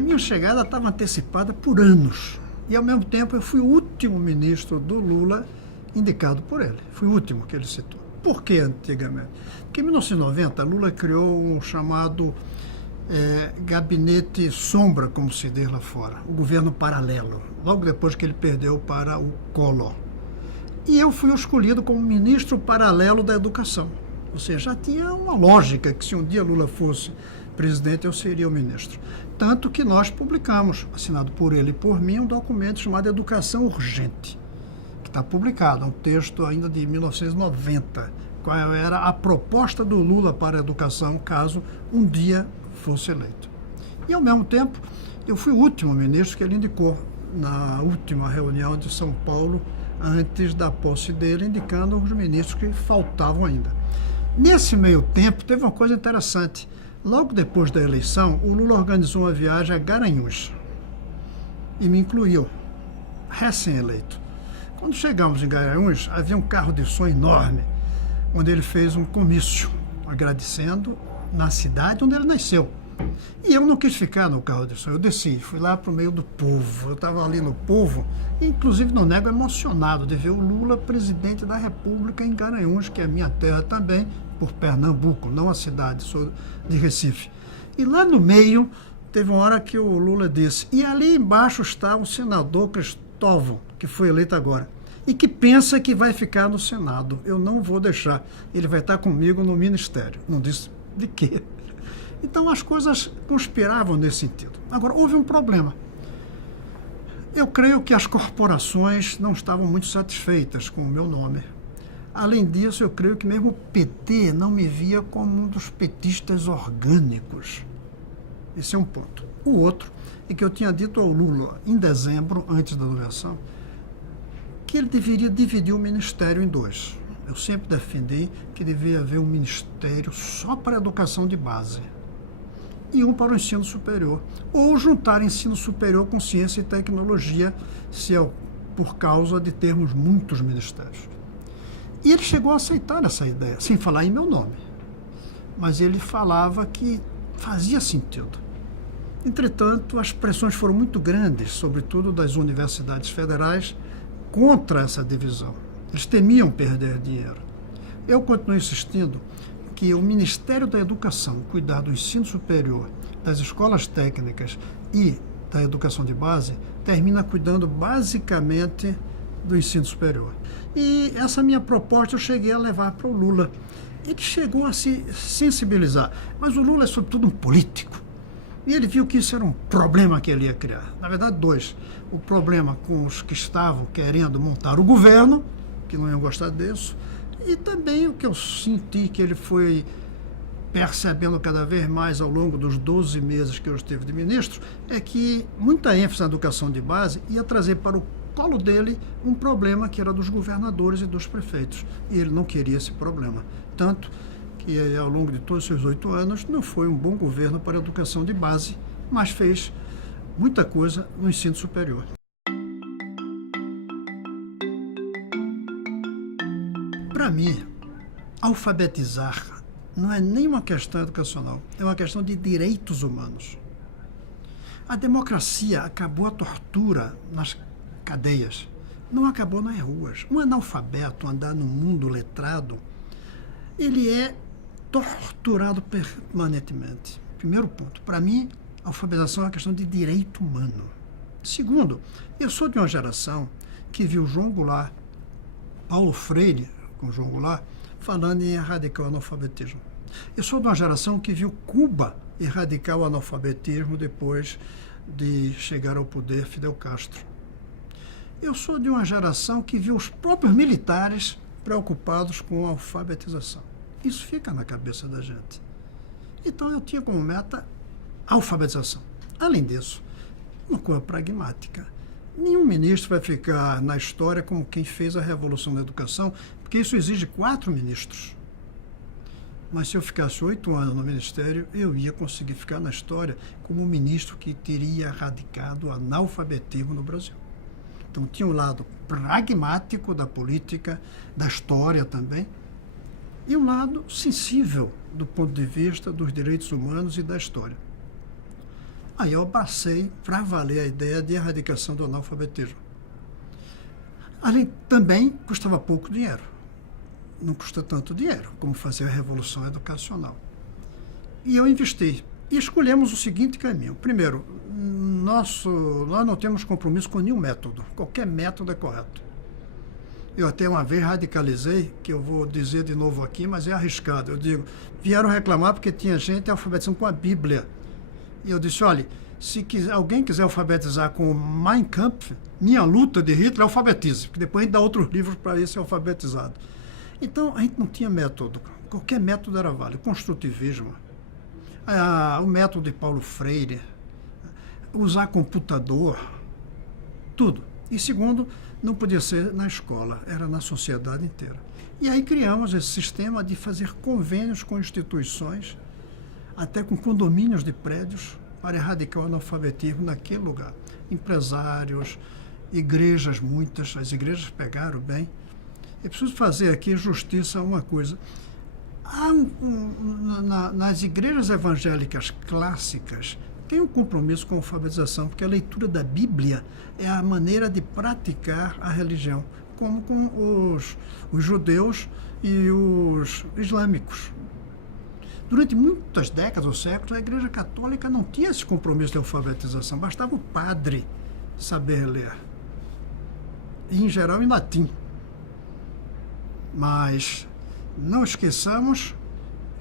a minha chegada estava antecipada por anos. E, ao mesmo tempo, eu fui o último ministro do Lula indicado por ele. Fui o último que ele citou. Por que antigamente? Porque em 1990, Lula criou um chamado gabinete sombra, como se diz lá fora, o governo paralelo, logo depois que ele perdeu para o Collor. E eu fui escolhido como ministro paralelo da educação. Ou seja, já tinha uma lógica que se um dia Lula fosse presidente, eu seria o ministro. Tanto que nós publicamos, assinado por ele e por mim, um documento chamado Educação Urgente, que está publicado, um texto ainda de 1990, qual era a proposta do Lula para a educação, caso um dia fosse eleito. E, ao mesmo tempo, eu fui o último ministro que ele indicou na última reunião de São Paulo, antes da posse dele, indicando os ministros que faltavam ainda. Nesse meio tempo, teve uma coisa interessante. Logo depois da eleição, o Lula organizou uma viagem a Garanhuns e me incluiu, recém-eleito. Quando chegamos em Garanhuns, havia um carro de som enorme, onde ele fez um comício, agradecendo na cidade onde ele nasceu. E eu não quis ficar no carro de som, eu desci, fui lá para o meio do povo. Eu estava ali no povo, e inclusive não nego emocionado de ver o Lula presidente da República em Garanhuns, que é minha terra também, por Pernambuco, não a cidade, sou de Recife. E lá no meio, teve uma hora que o Lula disse, e ali embaixo está o senador Cristóvão, que foi eleito agora, e que pensa que vai ficar no Senado. Eu não vou deixar, ele vai estar comigo no ministério. Não disse de quê. Então as coisas conspiravam nesse sentido. Agora, houve um problema. Eu creio que as corporações não estavam muito satisfeitas com o meu nome. Além disso, eu creio que mesmo o PT não me via como um dos petistas orgânicos. Esse é um ponto. O outro é que eu tinha dito ao Lula, em dezembro, antes da eleição, que ele deveria dividir o ministério em dois. Eu sempre defendi que devia haver um ministério só para a educação de base e um para o ensino superior, ou juntar ensino superior com ciência e tecnologia, se é por causa de termos muitos ministérios. E ele chegou a aceitar essa ideia, sem falar em meu nome, mas ele falava que fazia sentido. Entretanto, as pressões foram muito grandes, sobretudo das universidades federais, contra essa divisão. Eles temiam perder dinheiro. Eu continuo insistindo que o Ministério da Educação, cuidar do ensino superior, das escolas técnicas e da educação de base, termina cuidando basicamente do ensino superior. E essa minha proposta eu cheguei a levar para o Lula. Ele chegou a se sensibilizar, mas o Lula é sobretudo um político. E ele viu que isso era um problema que ele ia criar. Na verdade, dois. O problema com os que estavam querendo montar o governo, que não iam gostar disso, e também o que eu senti que ele foi percebendo cada vez mais ao longo dos 12 meses que eu estive de ministro, é que muita ênfase na educação de base ia trazer para o colo dele um problema que era dos governadores e dos prefeitos. E ele não queria esse problema. Tanto que ao longo de todos os seus 8 anos não foi um bom governo para a educação de base, mas fez muita coisa no ensino superior. Para mim, alfabetizar não é nem uma questão educacional, é uma questão de direitos humanos. A democracia acabou a tortura nas cadeias, não acabou nas ruas. Um analfabeto andar no mundo letrado, ele é torturado permanentemente. Primeiro ponto, para mim, a alfabetização é uma questão de direito humano. Segundo, eu sou de uma geração que viu João Goulart, Paulo Freire, com João Goulart, falando em erradicar o analfabetismo. Eu sou de uma geração que viu Cuba erradicar o analfabetismo depois de chegar ao poder Fidel Castro. Eu sou de uma geração que viu os próprios militares preocupados com a alfabetização. Isso fica na cabeça da gente. Então eu tinha como meta a alfabetização. Além disso, uma coisa pragmática. Nenhum ministro vai ficar na história como quem fez a Revolução da Educação, porque isso exige 4 ministros. Mas se eu ficasse 8 anos no ministério, eu ia conseguir ficar na história como um ministro que teria erradicado o analfabetismo no Brasil. Então tinha um lado pragmático da política, da história também, e um lado sensível do ponto de vista dos direitos humanos e da história. Aí eu abracei para valer a ideia de erradicação do analfabetismo. Ali também custava pouco dinheiro. Não custa tanto dinheiro como fazer a revolução educacional. E eu investi. E escolhemos o seguinte caminho. Primeiro, nós não temos compromisso com nenhum método. Qualquer método é correto. Eu até uma vez radicalizei, que eu vou dizer de novo aqui, mas é arriscado. Eu digo, vieram reclamar porque tinha gente alfabetizando com a Bíblia. E eu disse, olha, se alguém quiser alfabetizar com Mein Kampf, Minha Luta de Hitler, alfabetize, porque depois a gente dá outros livros para ir ser alfabetizado. Então, a gente não tinha método. Qualquer método era válido. Construtivismo, o método de Paulo Freire, usar computador, tudo. E segundo, não podia ser na escola, era na sociedade inteira. E aí criamos esse sistema de fazer convênios com instituições, até com condomínios de prédios, para erradicar o analfabetismo naquele lugar. Empresários, igrejas muitas, as igrejas pegaram bem. Eu preciso fazer aqui justiça a uma coisa. Nas igrejas evangélicas clássicas, tem um compromisso com a alfabetização, porque a leitura da Bíblia é a maneira de praticar a religião, como com os judeus e os islâmicos. Durante muitas décadas ou séculos, a Igreja Católica não tinha esse compromisso de alfabetização, bastava o padre saber ler, e, em geral, em latim. Mas não esqueçamos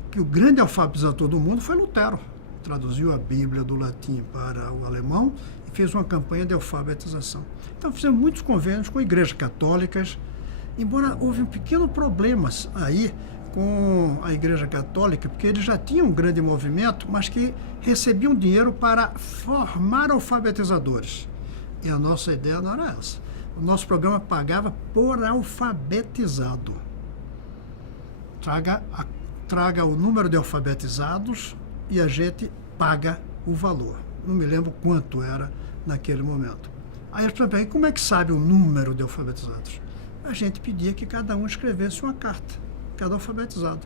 que o grande alfabetizador do mundo foi Lutero. Traduziu a Bíblia do latim para o alemão e fez uma campanha de alfabetização. Então, fizemos muitos convênios com igrejas católicas, embora houve um pequeno problema aí com a Igreja Católica, porque eles já tinham um grande movimento, mas que recebiam dinheiro para formar alfabetizadores. E a nossa ideia não era essa. O nosso programa pagava por alfabetizado. Traga o número de alfabetizados e a gente paga o valor. Não me lembro quanto era naquele momento. Aí eu falei, como é que sabe o número de alfabetizados? A gente pedia que cada um escrevesse uma carta, cada alfabetizado.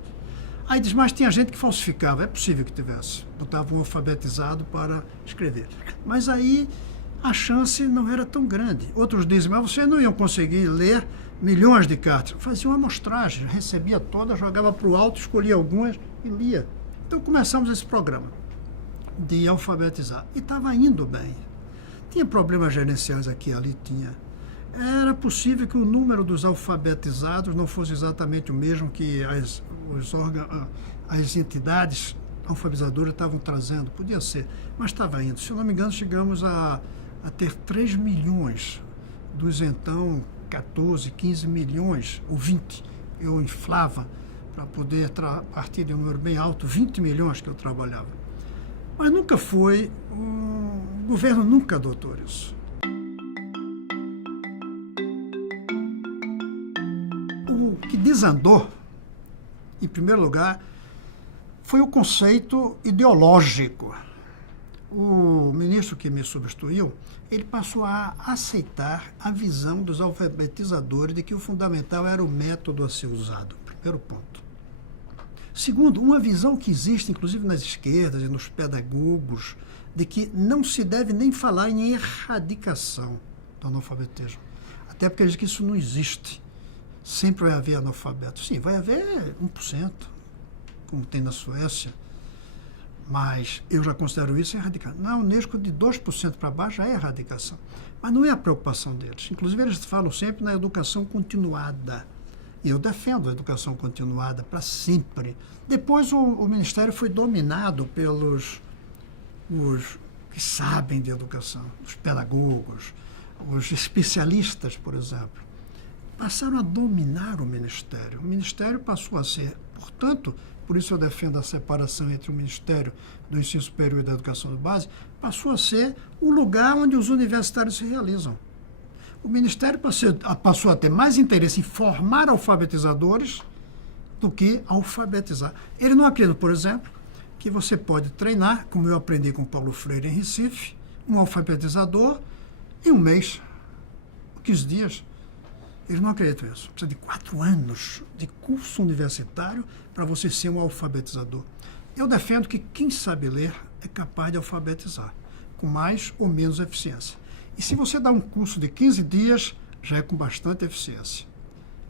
Aí diz, mas tinha gente que falsificava. É possível que tivesse. Botava um alfabetizado para escrever. Mas aí a chance não era tão grande. Outros dizem, mas vocês não iam conseguir ler milhões de cartas. Fazia uma amostragem, recebia todas, jogava para o alto, escolhia algumas e lia. Então começamos esse programa de alfabetizar. E estava indo bem. Tinha problemas gerenciais aqui e ali, tinha. Era possível que o número dos alfabetizados não fosse exatamente o mesmo que as entidades alfabetizadoras estavam trazendo. Podia ser, mas estava indo. Se eu não me engano, chegamos a ter 3 milhões dos então 14, 15 milhões, ou 20, eu inflava para poder partir de um número bem alto, 20 milhões que eu trabalhava. Mas nunca foi, o governo nunca adotou isso. O que desandou, em primeiro lugar, foi o conceito ideológico. O ministro que me substituiu, ele passou a aceitar a visão dos alfabetizadores de que o fundamental era o método a ser usado. Primeiro ponto. Segundo, uma visão que existe, inclusive nas esquerdas e nos pedagogos, de que não se deve nem falar em erradicação do analfabetismo. Até porque eles dizem que isso não existe. Sempre vai haver analfabeto. Sim, vai haver 1%, como tem na Suécia. Mas eu já considero isso erradicação. Na Unesco, de 2% para baixo já é erradicação. Mas não é a preocupação deles. Inclusive, eles falam sempre na educação continuada. E eu defendo a educação continuada para sempre. Depois, o Ministério foi dominado pelos os que sabem de educação, os pedagogos, os especialistas, por exemplo. Passaram a dominar o Ministério. O Ministério passou a ser, portanto, por isso eu defendo a separação entre o Ministério do Ensino Superior e da Educação de Base, passou a ser o lugar onde os universitários se realizam. O Ministério passou a ter mais interesse em formar alfabetizadores do que alfabetizar. Ele não acredita, por exemplo, que você pode treinar, como eu aprendi com Paulo Freire em Recife, um alfabetizador em um mês, 15 dias. Eles não acreditam nisso. Precisa de 4 anos de curso universitário para você ser um alfabetizador. Eu defendo que quem sabe ler é capaz de alfabetizar. com mais ou menos eficiência. E se você dá um curso de 15 dias, já é com bastante eficiência.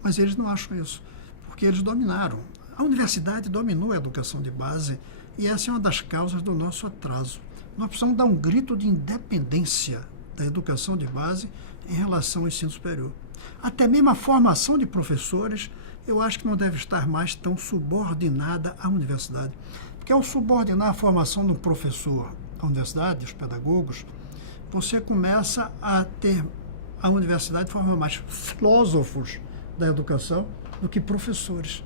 Mas eles não acham isso, porque eles dominaram. A universidade dominou a educação de base e essa é uma das causas do nosso atraso. Nós precisamos dar um grito de independência da educação de base em relação ao ensino superior. Até mesmo a formação de professores, eu acho que não deve estar mais tão subordinada à universidade. Porque ao subordinar a formação de um professor à universidade, os pedagogos, você começa a ter a universidade formar mais filósofos da educação do que professores.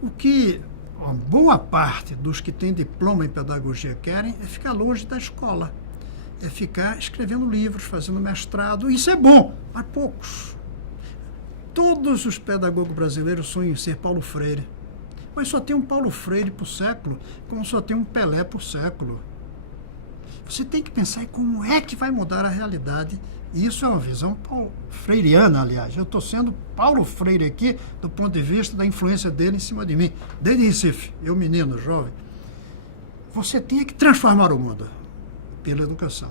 O que uma boa parte dos que têm diploma em pedagogia querem é ficar longe da escola, é ficar escrevendo livros, fazendo mestrado. Isso é bom, mas poucos. Todos os pedagogos brasileiros sonham em ser Paulo Freire, mas só tem um Paulo Freire por século, como só tem um Pelé por século. Você tem que pensar em como é que vai mudar a realidade. E isso é uma visão freiriana, aliás. Eu estou sendo Paulo Freire aqui do ponto de vista da influência dele em cima de mim. Desde Recife, eu menino, jovem. Você tem que transformar o mundo pela educação.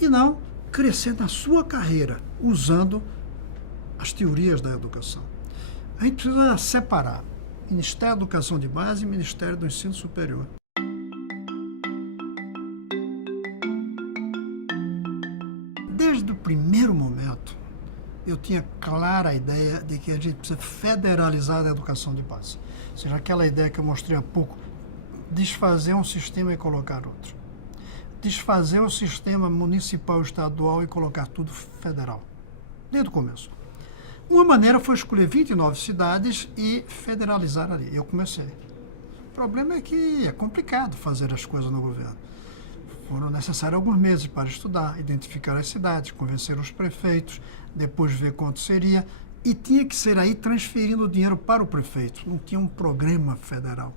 E não crescer na sua carreira usando as teorias da educação. A gente precisa separar Ministério da Educação de Base e Ministério do Ensino Superior. Desde o primeiro momento, eu tinha clara a ideia de que a gente precisa federalizar a educação de base. Ou seja, aquela ideia que eu mostrei há pouco, desfazer um sistema e colocar outro. Desfazer o sistema municipal e estadual e colocar tudo federal. Desde o começo. Uma maneira foi escolher 29 cidades e federalizar ali. Eu comecei. O problema é que é complicado fazer as coisas no governo. Foram necessários alguns meses para estudar, identificar as cidades, convencer os prefeitos, depois ver quanto seria. E tinha que ser aí transferindo o dinheiro para o prefeito. Não tinha um programa federal.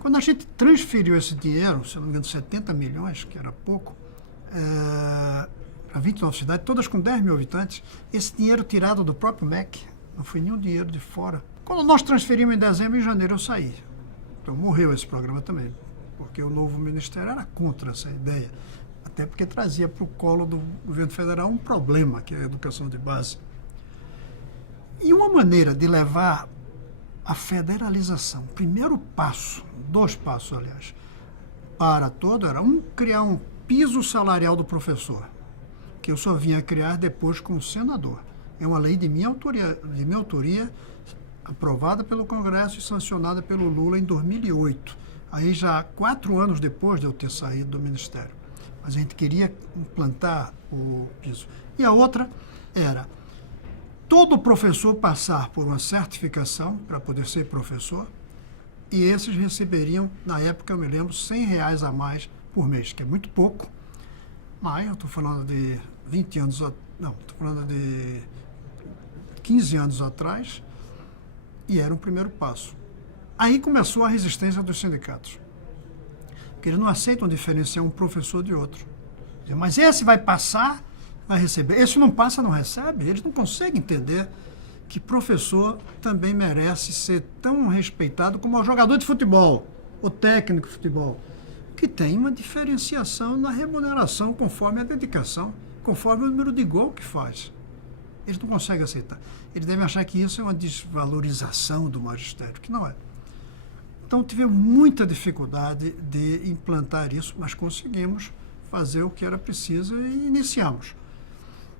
Quando a gente transferiu esse dinheiro, se não me engano, 70 milhões, que era pouco, para 29 cidades, todas com 10 mil habitantes, esse dinheiro tirado do próprio MEC, não foi nenhum dinheiro de fora. Quando nós transferimos em dezembro, em janeiro eu saí. Então morreu esse programa também, porque o novo ministério era contra essa ideia, até porque trazia para o colo do governo federal um problema, que é a educação de base. E uma maneira de levar a federalização, primeiro passo, 2 passos, aliás, para todo, era criar um piso salarial do professor, que eu só vinha criar depois como senador. É uma lei de minha autoria, aprovada pelo Congresso e sancionada pelo Lula em 2008. Aí já 4 anos depois de eu ter saído do Ministério. Mas a gente queria implantar o piso. E a outra era todo professor passar por uma certificação para poder ser professor, e esses receberiam, na época eu me lembro, R$100 a mais por mês, que é muito pouco, mas eu estou falando de 20 anos, não, estou falando de 15 anos atrás, e era um primeiro passo. Aí começou a resistência dos sindicatos, porque eles não aceitam diferenciar um professor de outro. Mas esse vai passar, vai receber. Esse não passa, não recebe. Eles não conseguem entender que professor também merece ser tão respeitado como o jogador de futebol, o técnico de futebol, que tem uma diferenciação na remuneração conforme a dedicação, conforme o número de gol que faz. Eles não conseguem aceitar. Eles devem achar que isso é uma desvalorização do magistério, que não é. Então tivemos muita dificuldade de implantar isso, mas conseguimos fazer o que era preciso e iniciamos.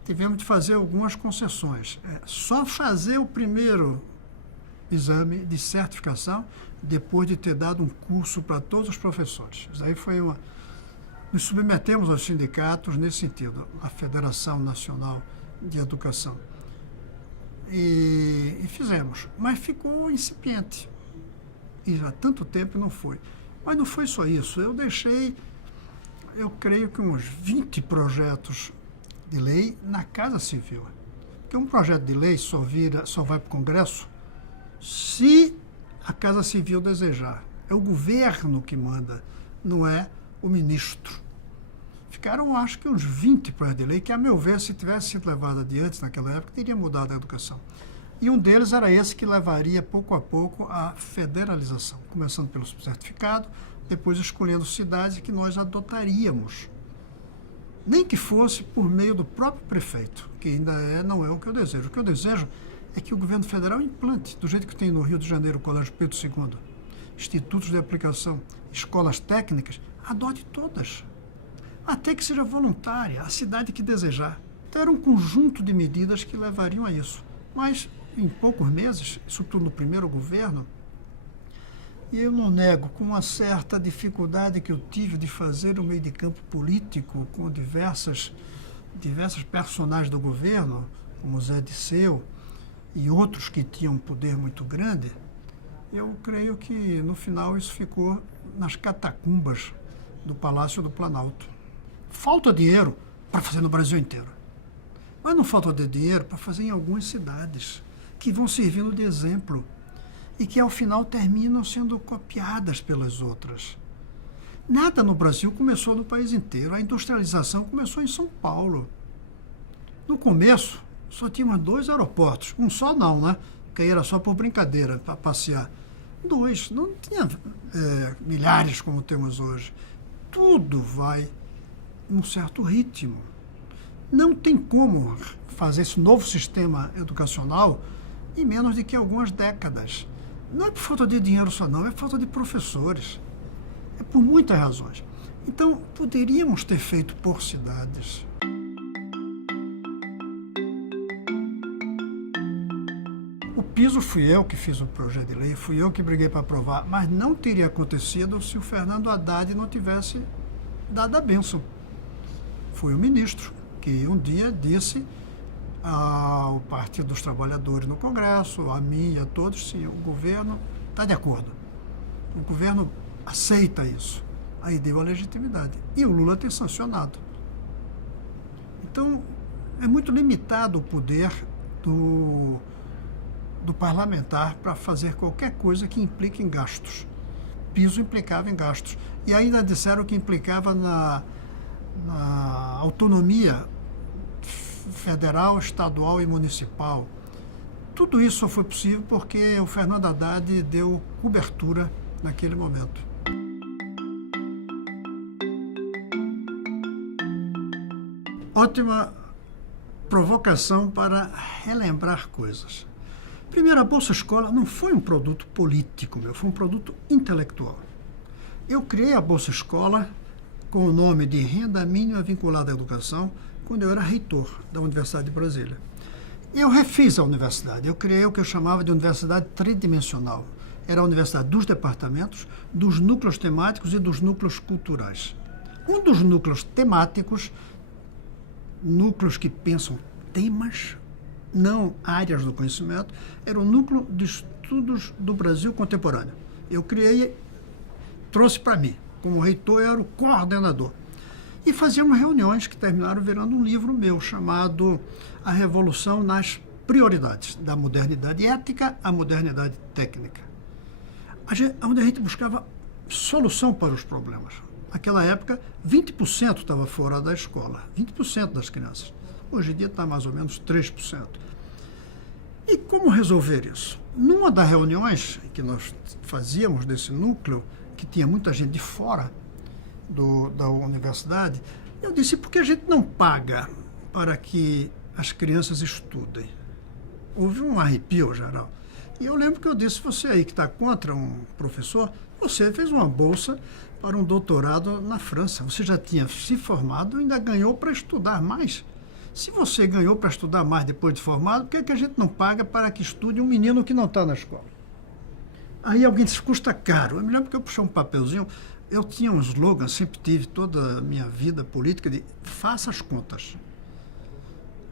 Tivemos de fazer algumas concessões. Só fazer o primeiro exame de certificação depois de ter dado um curso para todos os professores. Isso aí foi uma... Nos submetemos aos sindicatos nesse sentido, a Federação Nacional de Educação. E fizemos, mas ficou incipiente. E há tanto tempo não foi. Mas não foi só isso. Eu deixei, eu creio que uns 20 projetos de lei na Casa Civil. Porque um projeto de lei só vai para o Congresso se a Casa Civil desejar. É o governo que manda, não é o ministro. Ficaram, acho que, uns 20 projetos de lei que, a meu ver, se tivesse sido levado adiante naquela época, teria mudado a educação. E um deles era esse que levaria, pouco a pouco, à federalização, começando pelo certificado, depois escolhendo cidades que nós adotaríamos nem que fosse por meio do próprio prefeito, que ainda não é o que eu desejo. O que eu desejo é que o governo federal implante, do jeito que tem no Rio de Janeiro, o Colégio Pedro II, institutos de aplicação, escolas técnicas, adote todas. Até que seja voluntária, a cidade que desejar. Então, era um conjunto de medidas que levariam a isso. Mas, em poucos meses, sobretudo no primeiro governo, e eu não nego, com uma certa dificuldade que eu tive de fazer o meio de campo político com diversas personagens do governo, como Zé Disseu e outros que tinham um poder muito grande, eu creio que, no final, isso ficou nas catacumbas do Palácio do Planalto. Falta dinheiro para fazer no Brasil inteiro. Mas não falta dinheiro para fazer em algumas cidades, que vão servindo de exemplo e que, ao final, terminam sendo copiadas pelas outras. Nada no Brasil começou no país inteiro. A industrialização começou em São Paulo. No começo, só tinha 2 aeroportos. Um só não, né? Que aí era só por brincadeira, para passear. 2, não tinha milhares como temos hoje. Tudo vai num certo ritmo. Não tem como fazer esse novo sistema educacional em menos de que algumas décadas. Não é por falta de dinheiro só não, é por falta de professores. É por muitas razões. Então, poderíamos ter feito por cidades. O piso fui eu que fiz o projeto de lei, fui eu que briguei para aprovar, mas não teria acontecido se o Fernando Haddad não tivesse dado a bênção. Foi o ministro que um dia disse ao Partido dos Trabalhadores no Congresso, a mim e a todos, sim, o governo está de acordo. O governo aceita isso. Aí deu a legitimidade. E o Lula tem sancionado. Então, é muito limitado o poder do parlamentar para fazer qualquer coisa que implique em gastos. Piso implicava em gastos. E ainda disseram que implicava na autonomia federal, estadual e municipal. Tudo isso só foi possível porque o Fernando Haddad deu cobertura naquele momento. Ótima provocação para relembrar coisas. Primeiro, a Bolsa Escola não foi um produto político, foi um produto intelectual. Eu criei a Bolsa Escola com o nome de Renda Mínima Vinculada à Educação quando eu era reitor da Universidade de Brasília. Eu refiz a universidade, eu criei o que eu chamava de universidade tridimensional. Era a universidade dos departamentos, dos núcleos temáticos e dos núcleos culturais. Um dos núcleos temáticos, núcleos que pensam temas, não áreas do conhecimento, era o núcleo de estudos do Brasil contemporâneo. Eu criei, trouxe para mim. Como reitor, eu era o coordenador. E fazíamos reuniões que terminaram virando um livro meu, chamado A Revolução nas Prioridades, da modernidade ética à modernidade técnica. Onde a gente buscava solução para os problemas. Naquela época, 20% estava fora da escola, 20% das crianças. Hoje em dia está mais ou menos 3%. E como resolver isso? Numa das reuniões que nós fazíamos desse núcleo, que tinha muita gente de fora da universidade, eu disse, por que a gente não paga para que as crianças estudem? Houve um arrepio geral. E eu lembro que eu disse, você aí que está contra um professor, você fez uma bolsa para um doutorado na França. Você já tinha se formado e ainda ganhou para estudar mais. Se você ganhou para estudar mais depois de formado, por que é que a gente não paga para que estude um menino que não está na escola? Aí alguém disse, custa caro. Eu me lembro que eu puxei um papelzinho, eu tinha um slogan, sempre tive toda a minha vida política, de faça as contas.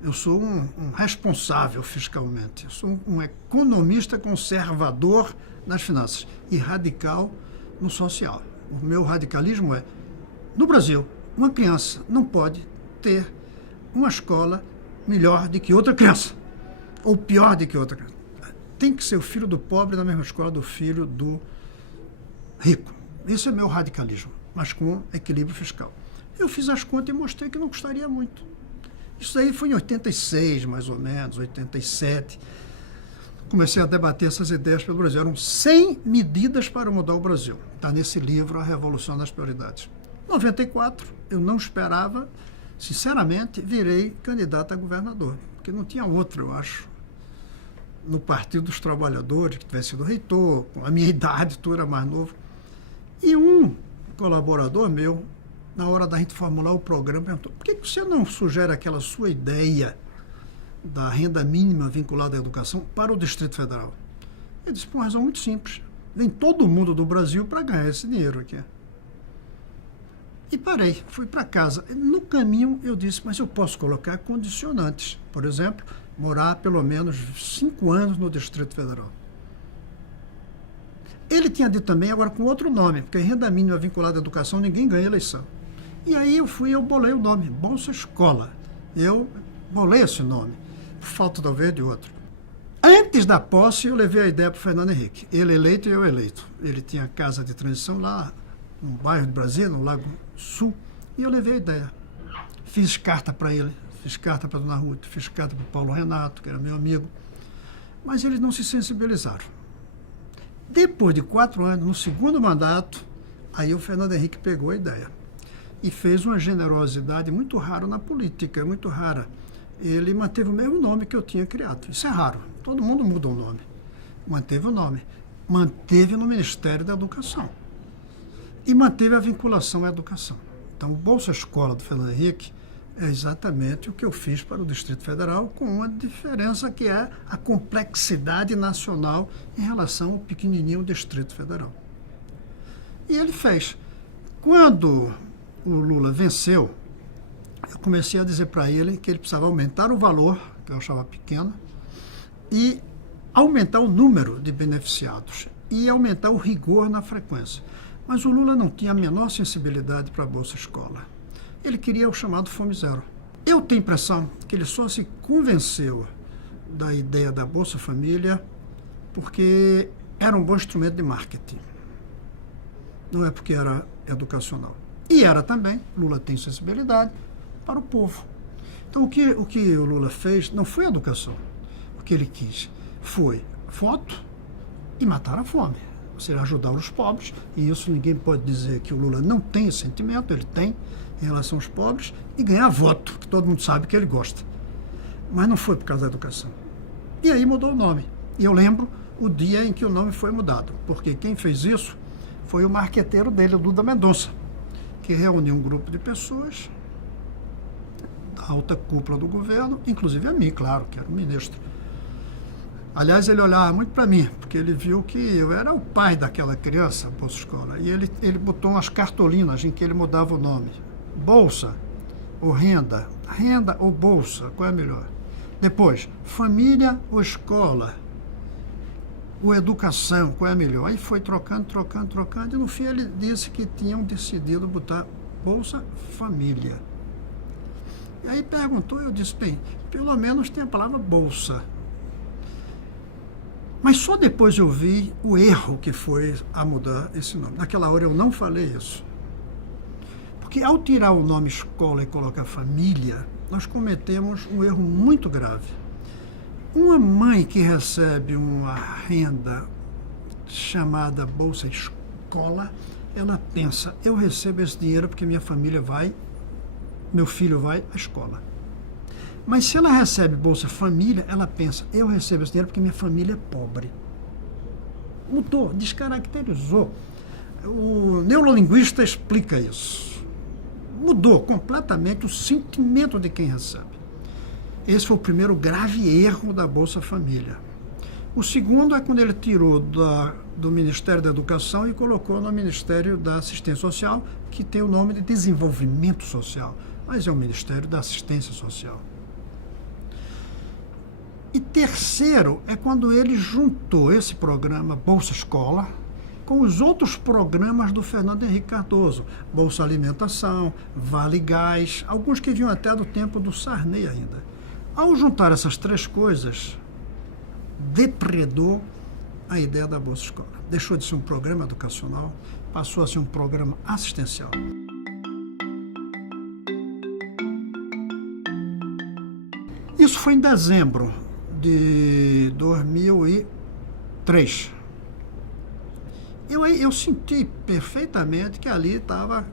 Eu sou um responsável fiscalmente, eu sou um economista conservador nas finanças e radical no social. O meu radicalismo é, no Brasil, uma criança não pode ter uma escola melhor do que outra criança, ou pior do que outra criança. Tem que ser o filho do pobre na mesma escola do filho do rico. Esse é meu radicalismo, mas com equilíbrio fiscal. Eu fiz as contas e mostrei que não custaria muito. Isso aí foi em 86, mais ou menos, 87. Comecei a debater essas ideias pelo Brasil. Eram 100 medidas para mudar o Brasil. Está nesse livro, A Revolução das Prioridades. Em 94, eu não esperava sinceramente, virei candidato a governador, porque não tinha outro, eu acho, no Partido dos Trabalhadores, que tivesse sido reitor, com a minha idade, tu era mais novo. E um colaborador meu, na hora da gente formular o programa, perguntou: por que você não sugere aquela sua ideia da renda mínima vinculada à educação para o Distrito Federal? Eu disse: por uma razão muito simples. Vem todo mundo do Brasil para ganhar esse dinheiro aqui. E parei, fui para casa. No caminho eu disse: mas eu posso colocar condicionantes. Por exemplo, morar pelo menos 5 anos no Distrito Federal. Ele tinha dito também, agora com outro nome, porque renda mínima vinculada à educação ninguém ganha eleição. E aí eu bolei o nome, Bolsa Escola. Eu bolei esse nome, falta talvez de outro. Antes da posse, eu levei a ideia para o Fernando Henrique. Ele eleito e eu eleito. Ele tinha casa de transição lá, no bairro de Brasília, no Lago Sul, e eu levei a ideia. Fiz carta para ele, fiz carta para a dona Ruth, fiz carta para o Paulo Renato, que era meu amigo, mas eles não se sensibilizaram. Depois de 4 anos, no segundo mandato, aí o Fernando Henrique pegou a ideia e fez uma generosidade muito rara na política, muito rara. Ele manteve o mesmo nome que eu tinha criado. Isso é raro, todo mundo muda o nome. Manteve o nome, manteve no Ministério da Educação e manteve a vinculação à educação. Então, o Bolsa Escola do Fernando Henrique é exatamente o que eu fiz para o Distrito Federal, com uma diferença que é a complexidade nacional em relação ao pequenininho Distrito Federal. E ele fez. Quando o Lula venceu, eu comecei a dizer para ele que ele precisava aumentar o valor, que eu achava pequeno, e aumentar o número de beneficiados, e aumentar o rigor na frequência. Mas o Lula não tinha a menor sensibilidade para a Bolsa Escola. Ele queria o chamado Fome Zero. Eu tenho a impressão que ele só se convenceu da ideia da Bolsa Família porque era um bom instrumento de marketing. Não é porque era educacional. E era também, Lula tem sensibilidade, para o povo. Então, o que o Lula fez não foi educação. O que ele quis foi voto e matar a fome. Ou seja, ajudar os pobres. E isso ninguém pode dizer que o Lula não tem esse sentimento, ele tem em relação aos pobres, e ganhar voto, que todo mundo sabe que ele gosta. Mas não foi por causa da educação. E aí mudou o nome. E eu lembro o dia em que o nome foi mudado, porque quem fez isso foi o marqueteiro dele, o Duda Mendonça, que reuniu um grupo de pessoas da alta cúpula do governo, inclusive a mim, claro, que era o ministro. Aliás, ele olhava muito para mim, porque ele viu que eu era o pai daquela criança, Bolsa Escola, e ele botou umas cartolinas em que ele mudava o nome. Bolsa ou renda? Renda ou bolsa? Qual é melhor? Depois, família ou escola? Ou educação? Qual é melhor? Aí foi trocando, e no fim ele disse que tinham decidido botar Bolsa Família. E aí perguntou, eu disse: bem, pelo menos tem a palavra bolsa. Mas só depois eu vi o erro que foi a mudar esse nome. Naquela hora eu não falei isso. Porque ao tirar o nome escola e colocar família, nós cometemos um erro muito grave. Uma mãe que recebe uma renda chamada Bolsa Escola, ela pensa: eu recebo esse dinheiro porque minha família vai, meu filho vai à escola. Mas se ela recebe Bolsa Família, ela pensa: eu recebo esse dinheiro porque minha família é pobre. Mudou, descaracterizou. O neurolinguista explica isso. Mudou completamente o sentimento de quem recebe. Esse foi o primeiro grave erro da Bolsa Família. O segundo é quando ele tirou do Ministério da Educação e colocou no Ministério da Assistência Social, que tem o nome de Desenvolvimento Social, mas é o Ministério da Assistência Social. E terceiro é quando ele juntou esse programa Bolsa Escola com os outros programas do Fernando Henrique Cardoso, Bolsa Alimentação, Vale Gás, alguns que vinham até do tempo do Sarney ainda. Ao juntar essas três coisas, depredou a ideia da Bolsa Escola. Deixou de ser um programa educacional, passou a ser um programa assistencial. Isso foi em dezembro de 2003. Eu senti perfeitamente que ali estava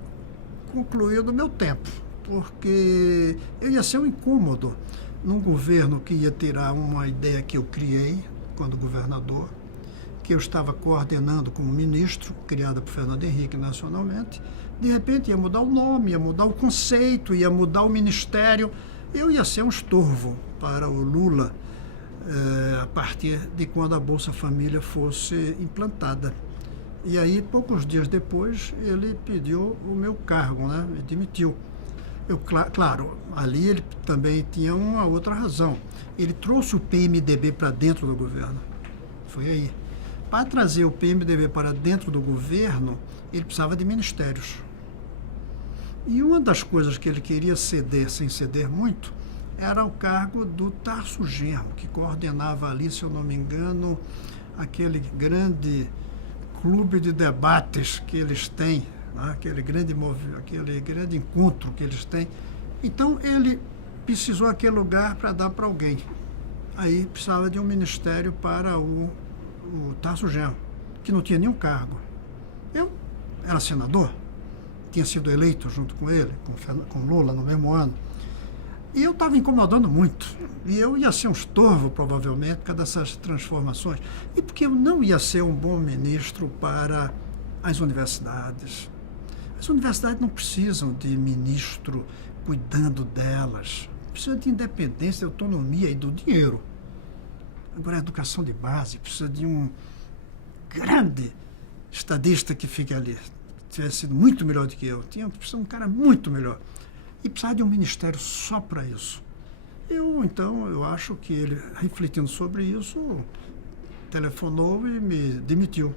concluído o meu tempo. porque eu ia ser um incômodo num governo que ia tirar uma ideia que eu criei quando governador, que eu estava coordenando como ministro, criada por Fernando Henrique nacionalmente. De repente ia mudar o nome, ia mudar o conceito, ia mudar o ministério. Eu ia ser um estorvo para o Lula a partir de quando a Bolsa Família fosse implantada. E aí, poucos dias depois, ele pediu o meu cargo, né? Me demitiu. Claro, ali ele também tinha uma outra razão. Ele trouxe o PMDB para dentro do governo. Foi aí. Para trazer o PMDB para dentro do governo, ele precisava de ministérios. E uma das coisas que ele queria ceder, sem ceder muito, era o cargo do Tarso Genro, que coordenava ali, se eu não me engano, aquele grande clube de debates que eles têm, né? aquele grande encontro que eles têm. Então, ele precisou aquele lugar para dar para alguém. Aí precisava de um ministério para o Tarso Genro, que não tinha nenhum cargo. Eu era senador, tinha sido eleito junto com ele, com Lula, no mesmo ano. E eu estava incomodando muito. E eu ia ser um estorvo, provavelmente, por causa dessas transformações. E porque eu não ia ser um bom ministro para as universidades. As universidades não precisam de ministro cuidando delas. Precisa de independência, de autonomia e do dinheiro. Agora, a educação de base precisa de um grande estadista que fique ali. Tivesse sido muito melhor do que eu. Tinha que ser um cara muito melhor. E precisava de um ministério só para isso. Eu acho que ele, refletindo sobre isso, telefonou e me demitiu.